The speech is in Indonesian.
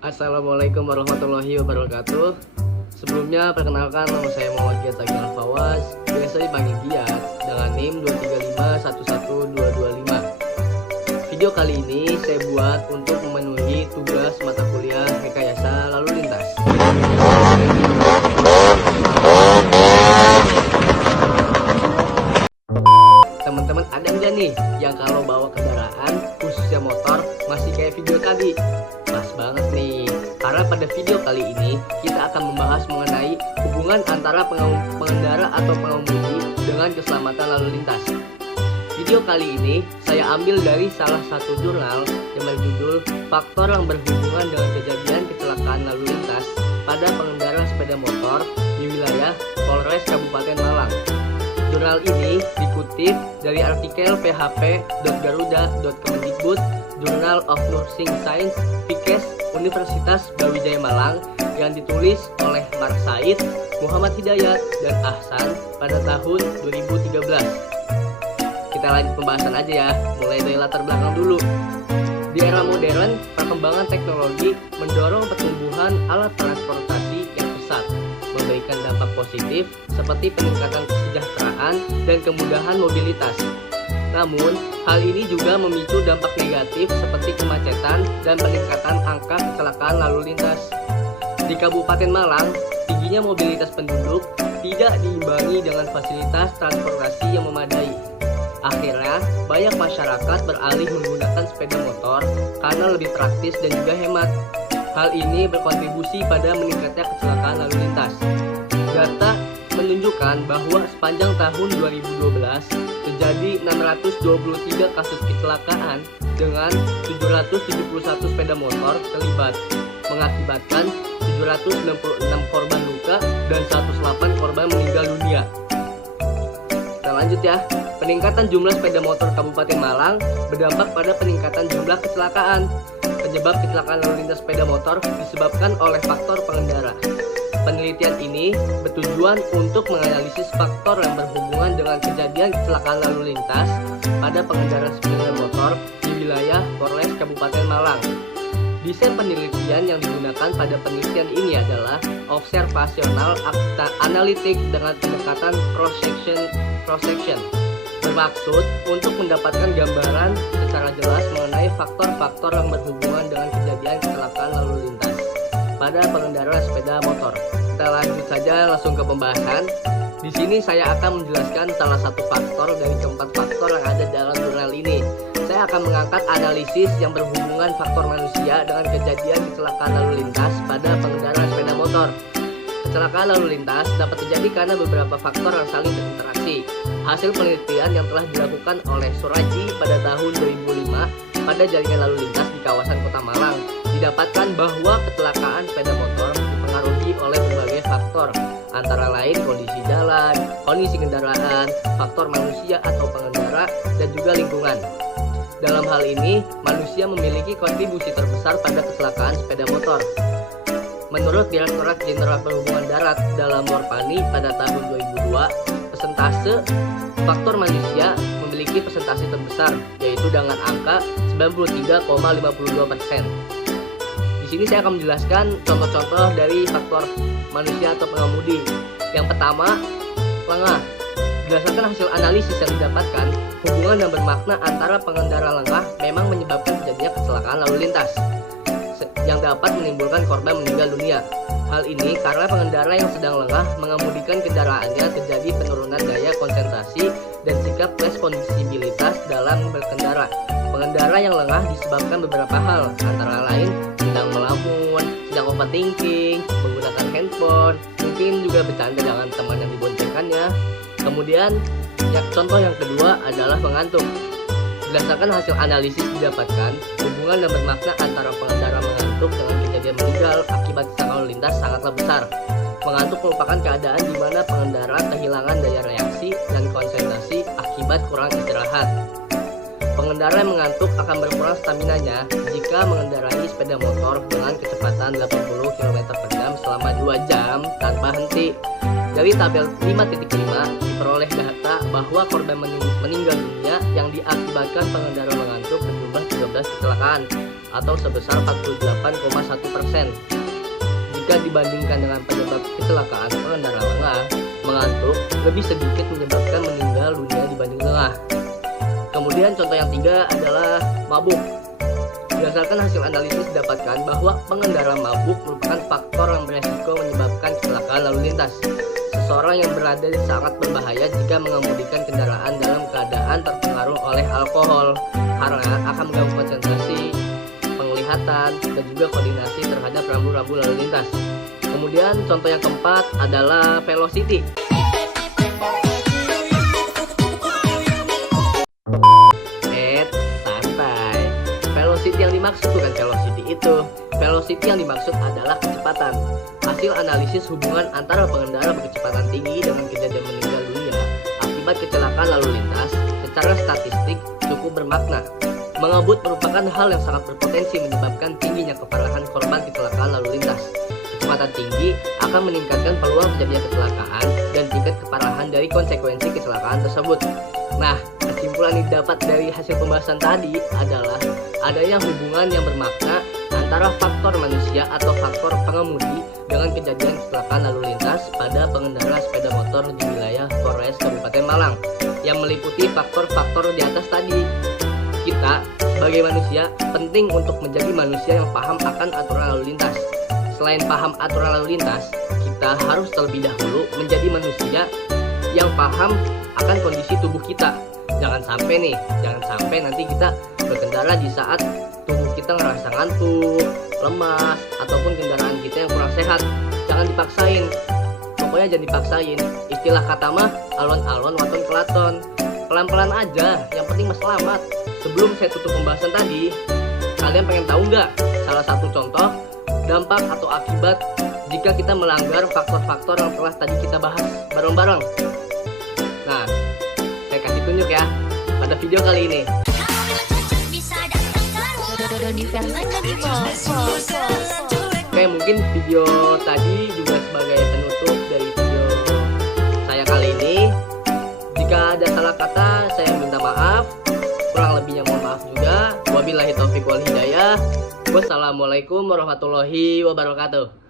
Assalamualaikum warahmatullahi wabarakatuh. Sebelumnya perkenalkan, nama saya Muhammad Giat Agil Al-Fawaz, biasa dipanggil Giat, dengan NIM 235111225. Video kali ini saya buat untuk memenuhi tugas mata kuliah rekayasa lalu lintas. Teman-teman ada nggak nih yang kalau bawa kendaraan, khususnya motor, masih kayak video tadi? Pas banget nih, karena pada video kali ini kita akan membahas mengenai hubungan antara pengendara atau pengemudi dengan keselamatan lalu lintas. Video kali ini saya ambil dari salah satu jurnal yang berjudul Faktor yang berhubungan dengan kejadian kecelakaan lalu lintas pada pengendara sepeda motor di wilayah Polres Kabupaten Malang. Jurnal ini dikutip dari artikel php.garuda.kemendikbud Journal of Nursing Science Fikes Universitas Brawijaya Malang yang ditulis oleh Mark Said, Muhammad Hidayat, dan Ahsan pada tahun 2013. Kita lanjut pembahasan aja ya, mulai dari latar belakang dulu. Di era modern, perkembangan teknologi mendorong pertumbuhan alat transportasi yang pesat, memberikan dampak positif seperti peningkatan kesejahteraan dan kemudahan mobilitas. Namun, hal ini juga memicu dampak negatif seperti kemacetan dan peningkatan angka kecelakaan lalu lintas. Di Kabupaten Malang, tingginya mobilitas penduduk tidak diimbangi dengan fasilitas transportasi yang memadai. Akhirnya, banyak masyarakat beralih menggunakan sepeda motor karena lebih praktis dan juga hemat. Hal ini berkontribusi pada meningkatnya kecelakaan lalu lintas. Data menunjukkan bahwa sepanjang tahun 2012 terjadi 623 kasus kecelakaan dengan 771 sepeda motor terlibat, mengakibatkan 796 korban luka dan 108 korban meninggal dunia. Kita lanjut ya. Peningkatan jumlah sepeda motor Kabupaten Malang berdampak pada peningkatan jumlah kecelakaan. Penyebab kecelakaan lalu lintas sepeda motor disebabkan oleh faktor pengendara. Penelitian ini bertujuan untuk menganalisis faktor yang berhubungan dengan kejadian kecelakaan lalu lintas pada pengendara sepeda motor di wilayah Polres Kabupaten Malang. Desain penelitian yang digunakan pada penelitian ini adalah observasional analitik dengan pendekatan cross-section, bermaksud untuk mendapatkan gambaran secara jelas mengenai faktor-faktor yang berhubungan dengan kejadian kecelakaan lalu lintas pada pengendara sepeda motor. Kita lanjut saja langsung ke pembahasan. Di sini saya akan menjelaskan salah satu faktor dari keempat faktor yang ada dalam jurnal ini. Saya akan mengangkat analisis yang berhubungan faktor manusia dengan kejadian kecelakaan lalu lintas pada pengendara sepeda motor. Kecelakaan lalu lintas dapat terjadi karena beberapa faktor yang saling berinteraksi. Hasil penelitian yang telah dilakukan oleh Suraji pada tahun 2005 pada jaringan lalu lintas di kawasan Kota Malang didapatkan bahwa kecelakaan sepeda motor dipengaruhi oleh berbagai faktor, antara lain kondisi jalan, kondisi kendaraan, faktor manusia atau pengendara, dan juga lingkungan. Dalam hal ini, manusia memiliki kontribusi terbesar pada kecelakaan sepeda motor. Menurut Direktorat Jenderal Perhubungan Darat dalam Morpani pada tahun 2002, persentase faktor manusia memiliki persentase terbesar, yaitu dengan angka 93,52%. Di sini saya akan menjelaskan contoh-contoh dari faktor manusia atau pengemudi. Yang pertama, lengah. Berdasarkan hasil analisis yang didapatkan, hubungan yang bermakna antara pengendara lengah memang menyebabkan terjadinya kecelakaan lalu lintas yang dapat menimbulkan korban meninggal dunia. Hal ini karena pengendara yang sedang lengah mengemudikan kendaraannya terjadi penurunan daya konsentrasi dan sikap responsibilitas dalam berkendara. Pengendara yang lengah disebabkan beberapa hal, antara lain sedang melamun, sedang overthinking, menggunakan handphone, mungkin juga bercanda dengan teman yang diboncengkannya. Kemudian, contoh yang kedua adalah mengantuk. Berdasarkan hasil analisis didapatkan, hubungan yang bermakna antara pengendara mengantuk dengan kejadian meninggal akibat kecelakaan lalu lintas sangatlah besar. Mengantuk merupakan keadaan di mana pengendara kehilangan daya reaksi dan konsentrasi akibat kurang istirahat. Pengendara yang mengantuk akan berkurang staminanya jika mengendarai sepeda motor dengan kecepatan 80 km/jam selama 2 jam tanpa henti. Dari tabel 5.5 diperoleh data bahwa korban meninggal dunia yang diakibatkan pengendara mengantuk berjumlah 13 kecelakaan. atau sebesar 48,1%. Jika dibandingkan dengan penyebab kecelakaan pengendara lengah, mengantuk lebih sedikit menyebabkan meninggal dunia dibanding lengah. Kemudian contoh yang 3 adalah mabuk. Berdasarkan hasil analisis didapatkan bahwa pengendara mabuk merupakan faktor yang beresiko menyebabkan kecelakaan lalu lintas. Seseorang yang berada sangat berbahaya jika mengemudikan kendaraan dalam keadaan terpengaruh oleh alkohol, karena akan mengganggu konsentrasi, penglihatan, dan juga koordinasi terhadap rambu-rambu lalu lintas. Kemudian contoh yang keempat adalah velocity. Santai. Velocity yang dimaksud bukan velocity itu. Velocity yang dimaksud adalah kecepatan. Hasil analisis hubungan antara pengendara berkecepatan tinggi dengan kejadian meninggal dunia akibat kecelakaan lalu lintas secara statistik cukup bermakna. Mengebut merupakan hal yang sangat berpotensi menyebabkan tingginya keparahan korban kecelakaan lalu lintas. Kecepatan tinggi akan meningkatkan peluang terjadinya kecelakaan dan tingkat keparahan dari konsekuensi kecelakaan tersebut. Nah, kesimpulan yang didapat dari hasil pembahasan tadi adalah adanya hubungan yang bermakna antara faktor manusia atau faktor pengemudi dengan kejadian kecelakaan lalu lintas pada pengendara sepeda motor di wilayah Polres Kabupaten Malang yang meliputi faktor-faktor di atas tadi. Kita sebagai manusia penting untuk menjadi manusia yang paham akan aturan lalu lintas. Selain paham aturan lalu lintas, kita harus terlebih dahulu menjadi manusia yang paham akan kondisi tubuh kita. Jangan sampai nanti kita berkendara di saat tubuh kita ngerasa ngantuk, lemas, ataupun kendaraan kita yang kurang sehat. Jangan dipaksain. Pokoknya jangan dipaksain. Istilah kata mah alon-alon waton kelaton. Pelan-pelan aja, yang penting mas selamat. Sebelum saya tutup pembahasan tadi, kalian pengen tahu nggak salah satu contoh dampak atau akibat jika kita melanggar faktor-faktor yang telah tadi kita bahas bareng-bareng? Nah, saya kasih tunjuk ya pada video kali ini. Oke, mungkin video tadi juga sebagai penutup dari video saya kali ini. Jika ada salah kata, saya minta maaf. Kurang lebihnya mohon maaf juga. Wabillahi taufiq wal hidayah. Wassalamualaikum warahmatullahi wabarakatuh.